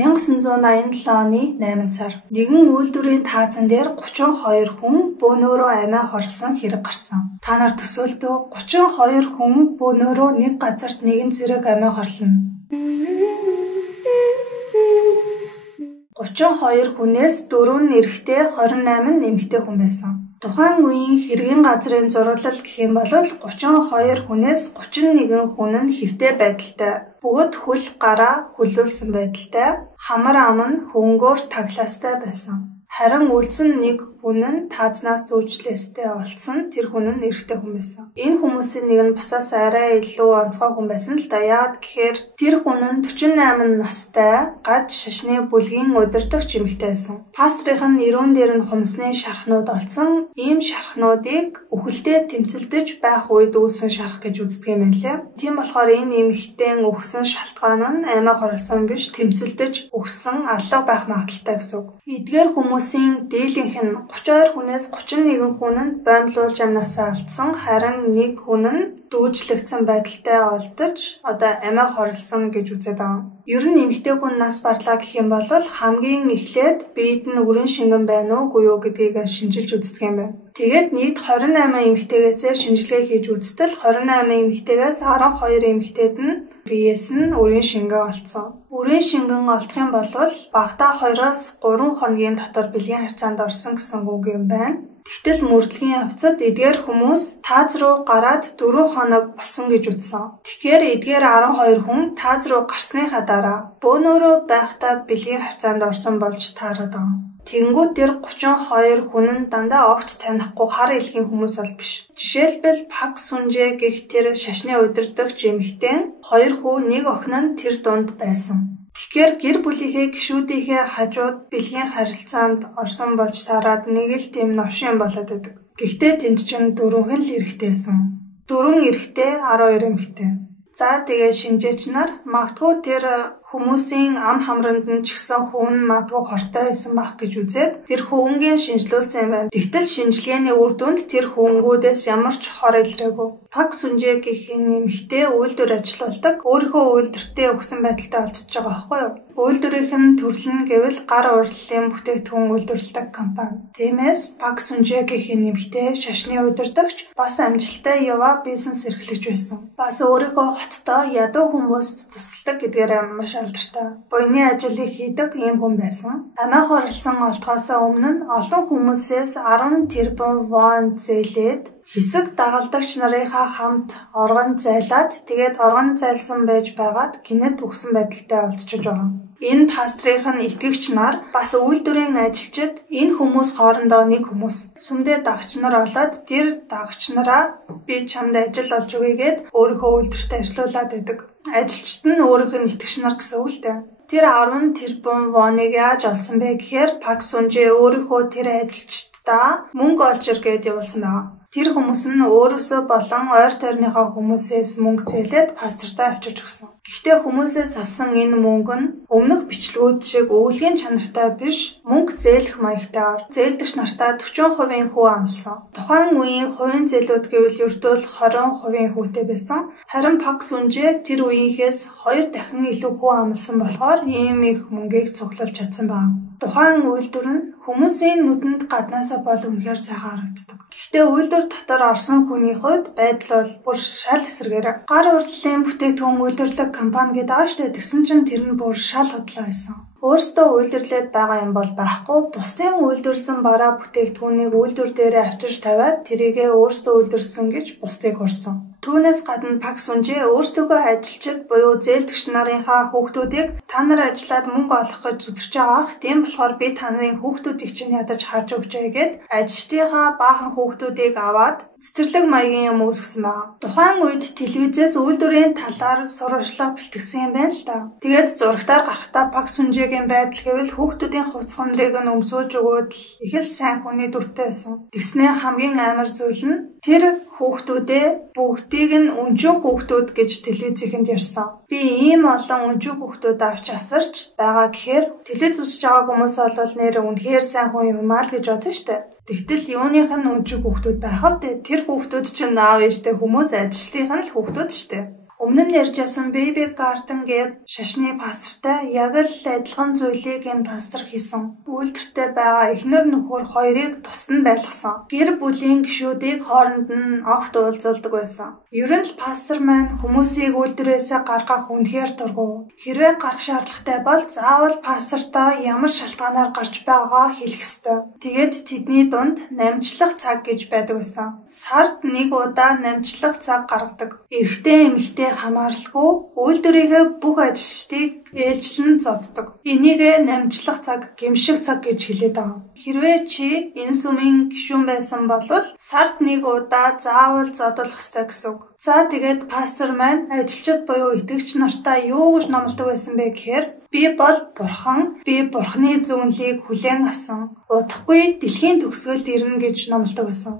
1987 оны 8 сар нэгэн үйлдвэрийн таазан дээр 32 хүн бөөнөрөө амиа хорлсон хэрэг гарсан. Та нар төсөөлтөө 32 хүн бөөнөрөө нэг газарт нэгэн зэрэг амиа хорлоно. 32 хүнээс 4 нь эрэгтэй, 28 нь эмэгтэй хүн байсан. Тухайн үеийн хэргийн газрын зураглал гэх юм бол 32 хүнээс 31 хүн нь хэвтэй байдалтай, бүгд хөл гараа хөлөөлсөн байдалтай, хамар ам нь хөнгөөр таглаастай байсан. Харин үлдсэн нэг хүн нь таазнаас дүүжлээстэй олцсон тэр хүн нь эрэгтэй хүн байсан. Энэ хүмүүсийн нэг нь бусаас арай илүү онцгой хүн байсан л да. Яагаад гэхээр тэр хүн нь 48 настай, гаж шашны бүлгийн удирдагч эмэгтэй байсан. Пастрын нэрүүн дээр нь хумсны шархнууд олцсон. Ийм шархнуудыг үхэлдээ тэмцэлдэж байх үед үүссэн шарх гэж үздэг юм лээ. Тийм болохоор энэ эмэгтэйн үхсэн шалтгаан нь амиа хорлсон биш, тэмцэлдэж үхсэн алга байх магадaltaй гэсэн үг. Эдгээр хүмүүсийн дээлийнх нь 32 хүнээс 31 хүн нь боомлуулж амнасаа алдсан, харин нэг хүн нь дүүжлэгдсэн байдалтай олдож одоо амиа хорлсон гэж үзээд байгаа. Ер нь эмэгтэй хүн нас барлаа гэх юм бол хамгийн эхлээд биед нь үрэн шингэн байна уугүй юу гэдгийг шинжилж үздэг юм байна. Тэгээд нийт 28 эмэгтэйгээс шинжилгээ хийж үзтэл 28 эмэгтэйгээс 12 эмэгтэйд нь биеэс нь үрэн шингэн олцсон. Үрэн шингэн олдох юм бол багтаа 2-оос 3 хоногийн дотор бэлгийн харьцаанд орсон гэсэн үг юм байна. Тэгтэл мөрдлөгийн явцад эдгээр хүмүүс тааз руу гараад 4 хоног болсон гэж үзсэн. Тэгэхээр эдгээр 12 хүн тааз руу гарсныхаа дараа бөөнөрөө байхдаа бэлгийн харьцаанд орсон болж таарад байгаа. Тэнгүүд тэр 32 хүн нь дандаа огт танихгүй хар илгийн хүмүүс бол биш. Жишээлбэл Пак Сүнжэ гэх тэр шашны удирдагч эмэгтэй 2 хүү, нэг охин нь тэр дунд байсан. Тэгэхээр гэр бүлийнхээ гишүүдийнхээ хажууд бэлгийн харилцаанд орсон болж таарад нэг л тийм новшин болоод байдаг. Гэхдээ тэнд чинь 4 хүн л эрэгтэйсэн. 4 эрэгтэй, 12 эмэгтэй. За тэгээ шинжээч нар магадгүй тэр хүмүүсийн ам хамранд нь ч гэсэн хүн магадгүй хортой байсан байх гэж үзээд тэр хөвөнгийн шинжилүүлсэн юм байна. Тэгтэл шинжилгээний үр дүнд тэр хөвөнгүүдээс ямар ч хор илрээгүй. Пак Сүнжэ гэх нэмэгтэй үйлдвэр ажиллаулдаг. Өөрийнхөө үйлдвэртээ өгсөн байдалтай олдчихж байгаа байхгүй юу? Үйлдвэрийнх нь төрөл нь гэвэл гар урлалын бүтээгдэхүүн үйлдвэрлэдэг компани. Тиймээс Пак Сүнжэ гэх нэмэгтэй шашны удирдагч бас амжилттай яваа бизнес эрхлэгч байсан. Бас өөрийнхөө хоттой ядуу хүмүүст тусалдаг гэдгээр маш алдартай. Буйны ажлыг хийдэг ийм хүн байсан. Амиа хорлсон олдохоос өмнө нь олон хүмүүсээс 10 тэрбум вон зээлээд хэсэг дагалдагч нарынхаа хамт оргон зайлаад тэгээд оргон зайлсан байж байгаад гинэд үхсэн байдалтай олдчихж байгаа. Энэ пастрын итгэгч нар бас үйлдвэрийн ажилчид энэ хүмүүс хоорондоо нэг хүмүүс. Сүмдээ дагч нар олоод тэр дагч нараа би чамд ажил олж өгьегээд өөрийнхөө үйлдвэрт ажиллаулаад байдаг. Ажилчид нь өөрийнх нь итгэгч нар гэсэн үг л дээ. Тэр 10 тэрбум воныг яаж олсон бэ гэхээр Пак Сүнжэ өөрийнхөө тэр ажилчдаа мөнгө олж иргээд явуулсан байна. Тэр хүмүүс нь өөрөөсөө болон ойр тойрныхоо хүмүүсээс мөнгө зээлээд пастортай авчирч өгсөн. Гэхдээ хүмүүсээс авсан энэ мөнгө нь өмнөх бичлэгүүд шиг өвлгийн чанартай биш, мөнгө зээлэх маягтайгаар зээлдэгч нартаа 40% хүү амласан. Тухайн үеийн хувийн зээлүүд гэвэл ердөө 20% хүүтэй байсан. Харин Пак Сүнжэ тэр үеийнхээс 2 дахин илүү хүү амласан болохоор ийм их мөнгийг цуглуулж чадсан байна. Тухайн үйлдвэр нь хүмүүсийн нүдэнд гаднаасаа бол үнэхээр сайхан харагддаг. Гэхдээ үйлдвэр дотор орсон хүний хувьд байдал бол бүр шал эсрэгээр. Гар урлалын бүтээгдэхүүн үйлдвэрлэх компани гэдэг байгаа шүү дээ. Тэгсэн чинь тэр нь бүр шал худлаа байсан. Өөрсдөө үйлдвэрлээд байгаа юм бол байхгүй, бусдын үйлдвэрлсэн бараа бүтээгдэхүүнийг үйлдвэр дээрээ авчирч тавиад тэрийгээ өөрсдөө үйлдвэрлсэн гэж бусдыг хурсан. Түүнээс гадна Пак Сүнжэ өөрсдөө ажилчид буюу зээлдэгч нарынхаа хүүхдүүдийг та нар ажиллаад мөнгө олох гэж зүтгэж байгаах. Тийм болохоор би та нарын хүүхдүүдийг чинь ядаж харж өгч байгээд ажилчдынхаа баахан хүүхдүүдийг аваад цэцэрлэг маягийн юм үүсгэсэн байна. Тухайн үед телевизээс үйлдвэрийн талаар сурвалжлага бэлтгэсэн юм байна л да. Тэгээд зурагтаар гарахтаа Пак Сүнжэгийн байдал гэвэл хүүхдүүдийн хувцс хондрыг нь өмсөөлж өгөөд л их л сайн хүний дүртэй байсан. Тэгснээ хамгийн амар зүйл нь тэр хүүхдүүдээ бүгдийг нь өнжин хүүхдүүд гэж телевизэнд ярьсан. Би ийм олон өнжин хүүхдүүд авч асарч байгаа гэхээр телевиз үзэж байгаа хүмүүс бол нэр үнэхээр сайн хүн юм аа л гэж бодсон шүү дээ. Тэгтэл юуных нь өнжин хүүхдүүд байхав те тэр хүүхдүүд чинь аав ээжтэй хүмүүс ажилчлалын л хүүхдүүд шүү дээ. Өмнө нь ярьжсэн Baby Garden гээд шашны пастортай яг л адилхан зүйлийг энэ пастор хийсэн. Үйлдвэртэй байгаа эхнэр нөхөр хоёрыг тусад нь байлгасан. Гэр бүлийн гишүүдийг хооронд нь огт уулзуулдаг байсан. Ер нь л пастор маань хүмүүсийг үйлдвэрээсээ гаргах үнэхээр дургу. Хэрвээ гарах шаардлагатай бол заавал пастортой ямар шалтгаанаар гарч байгаагаа хэлэх ёстой. Тэгээд тэдний дунд намжлах цаг гэж байдаг байсан. Сард нэг удаа намжлах цаг гаргадаг. Эрэгтэй эмэгтэй хамааралгүй үйлдвэрийнхээ бүх ажилчдыг ээлжлэн зоддог. Энийг намжлах цаг, гэмших цаг гэж хэлээд байгаа. Хэрвээ чи энэ сүмийн гишүүн байсан бол сард нэг удаа заавал зодолох ёстой гэсэн үг. За тэгээд пастор маань ажилчид буюу итгэгч нартай юу гэж номлодог байсан бэ гэхээр би бол бурхан, би бурханы зөвнөлийг хүлээн авсан. Удахгүй дэлхийн төгсгөлд ирнэ гэж номлодог байсан.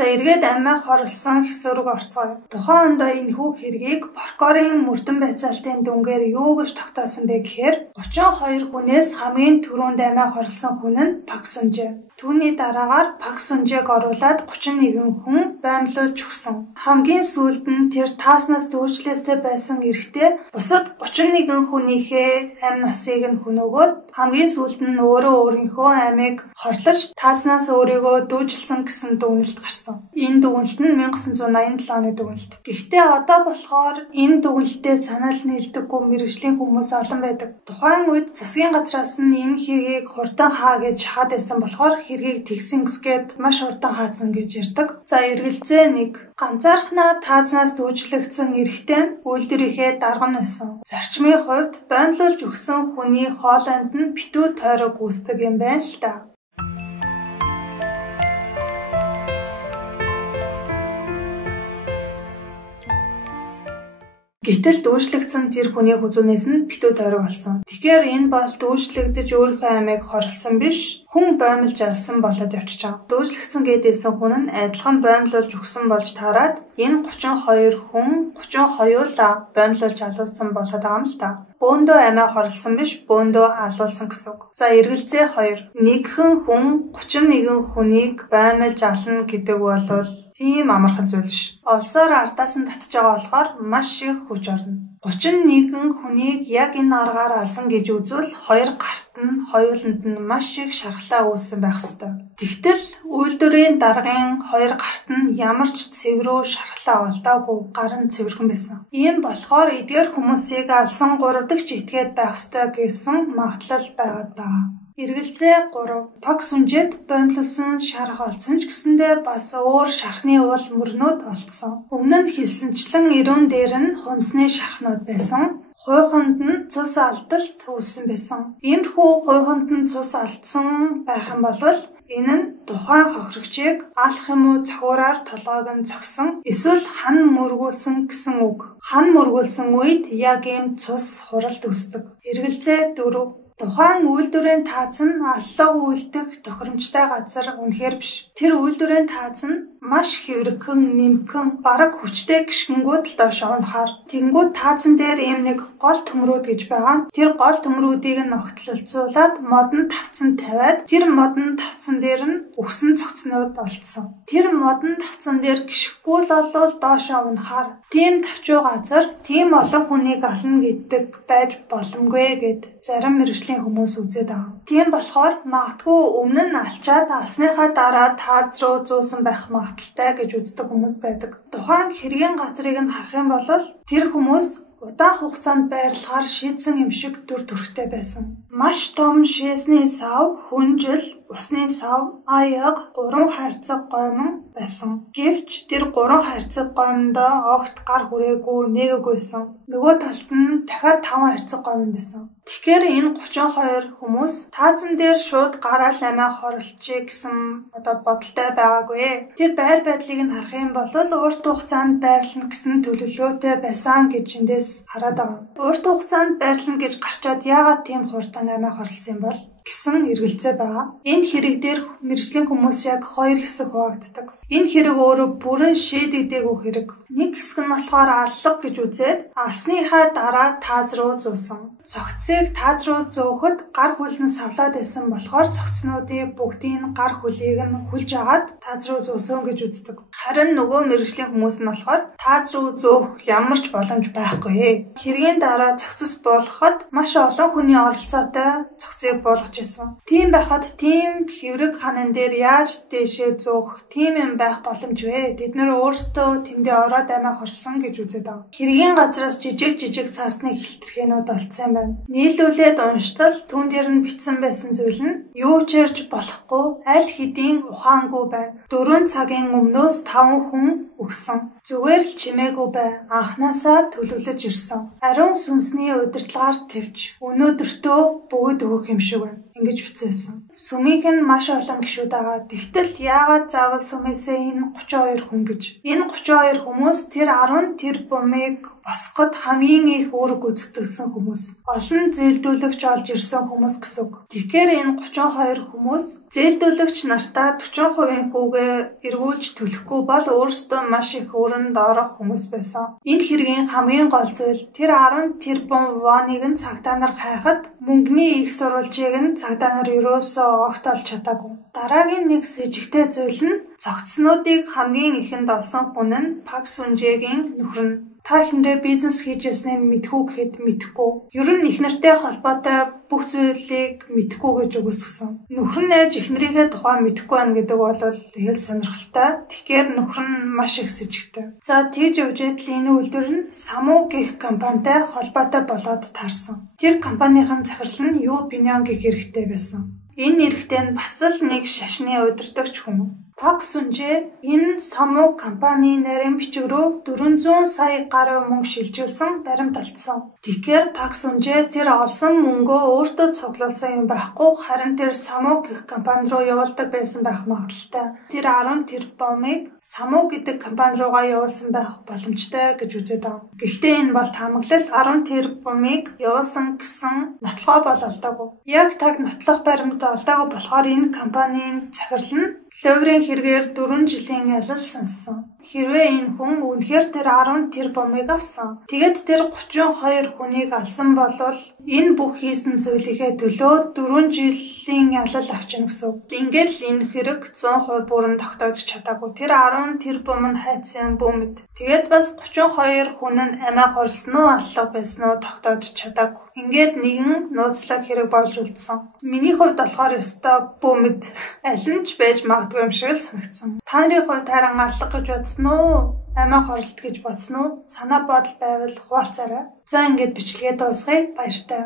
За эргээд амиа хорлсон хэсэг рүү орцгоё. Тухайн онд энэхүү хэргийг Прокорын мөрдөн байцаалтын дүнгээр юу гэж тогтоосон бэ гэхээр 32 хүнээс хамгийн түрүүнд амиа хорлсон хүн нь Паксунжээ. Түүний дараагаар Паксунжээг оруулаад 31 хүн баймлуулж өгсөн. Хамгийн сүүлд нь тэр тааснаас дүүжлээстэй байсан эрэгтэй бусад 31 хүнийхээ амь насыг нь хөнөөгөөд хамгийн сүүлд нь өөрөө өөрийнхөө амийг хорлож тааснаас өөрийгөө дүүжилсэн гэсэн дүгнэлт гарсан. Энэ дүгнэлт нь 1987 оны дүгнэлт. Гэхдээ одоо болохоор энэ дүгнэлтэд санал нийлдэггүй мэргэжлийн хүмүүс олон байдаг. Тухайн үед засгийн газраас нь энэ хэргийг хурдан хаа гэж шахаад байсан болохоор хэргийг тэгсэн гэсгээд маш хурдан хаасан гэж ярьдаг. За эргэлзээ 1. Ганцаархнаа таазнаас дүүжлэгдсэн эрэгтэй нь үйлдвэрийнхээ дарга байсан. Зарчмын хувьд баймлуулж өгсөн хүний хоолойнд нь битүү тойрог үүсдэг юм байна л та. Гэтэл дүүжлэгдсэн тэр хүний хүзүүнээс нь битүү тойрог болсон. Тэгэхээр энэ бол дүүжлэгдэж өөрийнхөө амийг хорлсон биш, хүн боомлж алсан болоод явчихсан. Дүүжлэгдсэн гэдээсэн хүн нь адилхан боомлуулж өгсөн болж таарад энэ 32 хүн 32-ла боомлуулж алуулсан болоод байгаа юм л та. Бөөндөө амиа хорлсон биш, бөөндөө алуулсан гэсэн үг. За эргэлзээ 2. Нэгхэн хүн 31 хүнийг боомлж ална гэдэг бол тийм амархан зүйл биш. Олсоор ардаас нь татж байгаа болохоор маш их хүч орно. 31 хүнийг яг энэ аргаар алсан гэж үзвэл хоёр гарт нь хоёуланд нь маш их шархлаа үүссэн байх ёстой. Тэгтэл үйлдвэрийн даргын хоёр гарт нь ямар ч цэврүү шархлаа олдоогүй гар нь цэвэрхэн байсан. Ийм болохоор эдгээр хүмүүсийг алсан 3 дахь этгээд байх ёстой гэсэн магадлал байгаад байгаа. Эргэлзээ 3. Паксунжэд боомлсон шарх олсон ч гэсэндээ бас өөр шархны уул мөрнүүд олдсон. Өмнө нь хэлсэнчлэн эрүүн дээр нь хумсны шархнууд байсан. Хуйханд нь цус алдалт үүссэн байсан. Иймэрхүү хуйханд нь цус алдсан байх юм бол энэ нь тухайн хохирогчийг алах юм уу цохиураар толгойг нь цогсон эсвэл хан мөргүүлсэн гэсэн үг. Хан мөргүүлсэн үед яг ийм цус хуралд үүсдэг. Эргэлзээ 4. Тухайн үйлдвэрийн таац нь аллага үйлдэх тохиромжтой газар үнэхээр биш. Тэр үйлдвэрийн таац нь маш хэврэгхэн, нэмхэн, бараг хүчтэй гიშгэнгүүд л доош унахаар тэнгүүд таацан дээр ийм нэг гол төмрүүд гэж байгаа. Тэр гол төмрүүдийг нь огтлолцуулаад модон тавцан тавиад тэр модон тавцан дээр нь үгсэн цогцнууд олдсон. Тэр модон тавцан дээр гიშгэхгүй л олвол доош унахаар тийм тавчуу газар тийм олон хүнийг ална гэдэг байж боломгүй гэд зарим мэргэжлийн хүмүүс үзээд байгаа. Тийм болохоор магадгүй өмнө нь алчаад алсныхаа дараа таац руу зөөсөн байх магадaltaй гэж үздэг хүмүүс байдаг. Тухайн хэргийн газрыг нь харах юм бол тэр хүмүүс удаан хугацаанд байрлахаар шийдсэн юм шиг дүр төрхтэй байсан. Маш том шээсний сав, хүнжил, усны сав, аяг, 3 хайрцаг гомон байсан. Гэвч тэр 3 хайрцаг гомондоо огт гар хүрээгүй нээгүйсэн. Нөгөө талд нь дахиад 5 хайрцаг гомон байсан. Тэгэхээр энэ 32 хүмүүс таазан дээр шууд гараал амиа хорлолцъя гэсэн бодолтой байгаагүй. Тэр байр байдлыг нь харах юм бол урт хугацаанд байрлана гэсэн төлөвлөгөөтэй байсан гэж эндээс хараад байгаа. Урт хугацаанд байрлана гэж гарчаад яагаад тийм хурдан амиа хорлсон юм бол гэсэн эргэлзээ байгаа. Энэ хэрэг дээр мэржлийн хүмүүс яг хоёр хэсэг хуваагддаг. Энэ хэрэг өөрөө бүрэн шийдэгдээгүй хэрэг. Нэг хэсэг нь болохоор аллах гэж үзээд алсныхаа дараа тааз руу зуусан. Цогцыг тааз руу зөөхөд гар хөл нь савлаад байсан болохоор цогцнуудын бүгдийн гар хөлийг нь хүлж агаад тааз руу зөөсөн гэж үздэг. Харин нөгөө мэржлийн хүмүүс нь болохоор тааз руу зөөх ямар ч боломж байхгүй. Хэргийн дараа цогцос болгоход маш олон хүний оролцоотой цогцыг болгож исэн. Тийм байхад тийм хэврэг ханан дээр яаж дээшээ зөөх тийм юм байх боломжгүй. Тэд нэр өөрсдөө тэндээ ороод амиа хорсон гэж үздэг. Хэргийн газраас жижиг цаасны хилтерхэнүүд олцсон байна. Нийлүүлээд уншдал түн дээр нь бичсэн байсан зүйл нь юу ч ярьж болохгүй аль хэдийн ухаангүй байна. 4 цагийн өмнөөс 5 хүн өгсөн. Зүгээр л чимээгүй бай. Анхнаасаа төлөвлөж ирсэн. Ариун сүнсний удирдлагаар твж өнөөдөртөө бүгд өгөх юм шиг байна. Ингэж бичсэн. Сүмийнх нь маш олон гишүүд байгаа. Тэгтэл яагаад заавал сүмээсээ энэ 32 хүн гэж? Энэ 32 хүмүүс тэр 10 тэрбумыг босгоход хамгийн их үүрэг гүйцэтгэсэн хүмүүс. Олон зээлдүүлэгч олж ирсэн хүмүүс гэсэн үг. Тэгэхээр энэ 32 хүмүүс зээлдүүлэгч нартаа 40% хүүгээ эргүүлж төлөхгүй бол өөрсдөө маш их өрөнд орох хүмүүс байсан. Энэ хэргийн хамгийн гол зүйл тэр 10 тэрбум воныг нь цагдаа нар хайхад мөнгөний их сурвалжийг нь цагдаа нар ерөөсөө огт олж чадаагүй. Дараагийн нэг сэжигтэй зүйл нь цогцнуудыг хамгийн ихэнд олсон хүн нь Пак Сүнжээгийн нөхөр нь. Та хэндээ бизнес хийж ясныг мэдхүү гэхэд мэдхгүй. Ер нь их нартай холбоотой бүх зүйлийг мэдхгүй гэж үгүйсгсэн. Нөхөр нь ээж эхнэрийнхээ тухай мэдхгүй байна гэдэг бол тэгэл сонирхолтой. Тэгэхээр нөхөр нь маш их сэжигтэй. За тэгж явжээд л энэ үйлдвэр нь Саму гэх компанитай холбоотой болоод таарсан. Тэр компанийн захирал нь Ю Биньон гэх эрэгтэй байсан. Энэ эрэгтэй нь бас л нэг шашны удирдагч хүн. Пак Сүнжээ энэ Саму компани нарийн бичвэрөө 400 сая гаруй мөнгө шилжүүлсэн баримт алдсан. Тэгэхээр Пак Сүнжээ тэр олсон мөнгөө өөртөө цуглуулсан юм байхгүй, харин тэр Саму гэх компани руу явуулдаг байсан байх магадaltaй. Тэр 10 тэрбумыг Саму гэдэг компани руугаа явуулсан байх боломжтой гэж үзээд байна. Гэхдээ энэ бол таамаглал 10 тэрбумыг явуулсан гэсэн нотлохоо бол олдоогүй. Яг таг нотлох баримт олдоогүй болохоор энэ компанийн захирал нь Луврын хэрэгээр 4 жилийн ялал сонссон. Хэрвээ энэ хүн үнэхээр тэр 10 тэрбумыг авсан. Тэгэд тэр 32 хүнийг алсан болвол энэ бүх хийсэн зүйлийнхээ төлөө 4 жилийн ялал авчна гэсэн. Ингээд л энэ хэрэг 100% бүрэн тогтоож чадаагүй. Тэр 10 тэрбум нь хайцсан бүүмэд. Тэгэд бас 32 хүн нь амиа хорлсон уу, аллах байсан уу тогтоож чадаагүй. Ингээд нэгэн нууцлаг хэрэг болж үлдсэн. Миний хувьд болохоор ёстой бүүмэд аль нь ч байж магадгүй юм шиг л санагдсан. Та нарын хувьд харин аллах гэж бодсон уу? Амиа хорлт гэж бодсон уу? Санаа бодол байвал хуваалцаарай. За ингээд бичлэгээ дуусгая. Баяртай.